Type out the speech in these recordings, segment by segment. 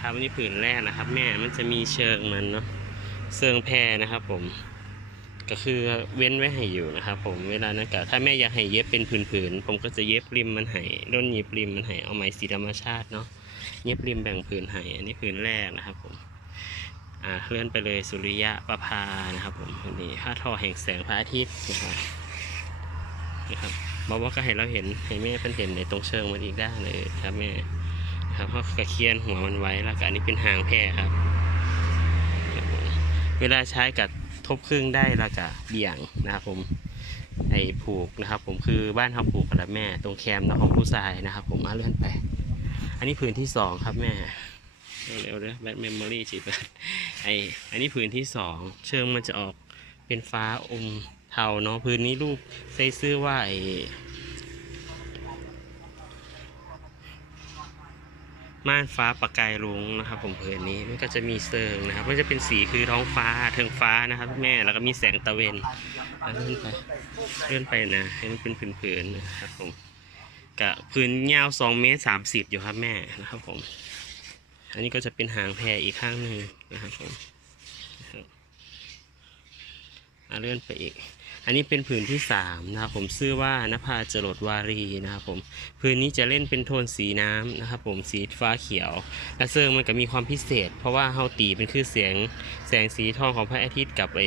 นะครับนนี้ผืนแรกนะครับ แม่มันจะมีเชิงมันเนาะเชิงแพรนะครับ ผม ก็คือเว้นไว้ให้อยู่นะครับ ผมเวลานั้นก็ถ้าแม่อยากให้เย็บเป็นผืนๆผมก็จะเย็บริมมันให้ด้นหยิบริมมันให้เอาไหมสีธรรมชาติเนาะเย็บริมแบ่งผืนให้อันนี้ผืนแรกนะครับ ผมอ่าเคลื่อนไปเลยสุริยะประภานะครับ ผมอันนี้ผ้าทอแห่งแสงพระอาทิตย์นะครับนะครับบอกว่าก็ให้เราเห็นให้แม่เป็นเห็นในตรงเชิงมันอีกด้านเลยครับแม่ ครับเขากระเคียนหัวมันไว้แล้วก็อันนี้เป็นหางแพรครับครับผมเวลาใช้กับทบครึ่งได้แล้วก็เบี่ยงนะครับผมไอ้ผูกนะครับ ผมคือบ้านเขาผูกกับแม่ ตรงแคมป์นะของผู้ชายนะครับ ผมมาเลื่อนไป อันนี้ผืนที่สองครับแม่เร็วๆเลยแบทเมมโมรี่จีบไออันนี้ผืนที่สองเชิงมันจะออกเป็นฟ้าอมเทาเนาะพื้นนี้รูปใส่ซื้อว่าไอ ม่านฟ้าประกายรุ้งนะครับ ผมผืนนี้มันก็จะมีเซิงนะครับ มันจะเป็นสีคือท้องฟ้าเทิงฟ้านะครับ แม่แล้วก็มีแสงตะเวนเลื่อนไปเลื่อนไปนะให้มันเป็นผืนๆนะครับผมกับพื้นยาวสองเมตรสามสิบอยู่ครับแม่นะครับผม อันนี้ก็จะเป็นหางแพรอีกข้างหนึ่งนะครับผมอะเลื่อนไปอีก อันนี้เป็นผืนที่สามนะครับผมชื่อว่านภาจรดวารีนะครับผมผืนนี้จะเล่นเป็นโทนสีน้ำนะครับผมสีฟ้าเขียว และเซิงมันก็มีความพิเศษ เพราะว่าเฮาตีเป็นคือเสียงแสงสีทองของพระอาทิตย์กับไอ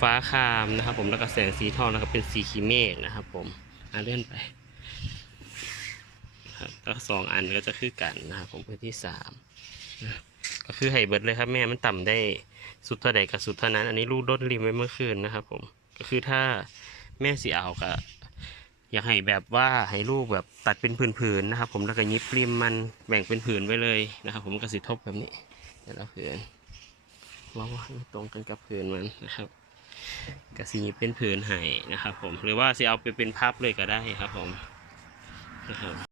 ฟ้าคามนะครับผมแล้วก็แสงสีทองแล้วก็เป็นสีขีเมฆนะครับผมอะเลื่อนไปครับก็สองอันก็จะคือกันนะครับผมพื้นที่สามนะก็คือไห่เบิดเลยครับแม่มันต่ำได้สุดเท่าใดกับสุดเท่านั้น อันนี้ลูกดดริมไว้เมื่อคืนนะครับผม ก็คือถ้าแม่สีเอาก็อยากให้แบบว่าให้ลูกแบบตัดเป็นผืนๆนะครับ ผมแล้วก็ยิบริมมันแบ่งเป็นผืนไว้เลยนะครับ ผมก็สิทบแบบนี้แต่ละผืนว่าว่าตรงกันกับผืนมันนะครับก็สียิบเป็นผืนให้นะครับ ผมหรือว่าสิเอาไปเป็นพับเลยก็ได้ครับ ผมนะครับ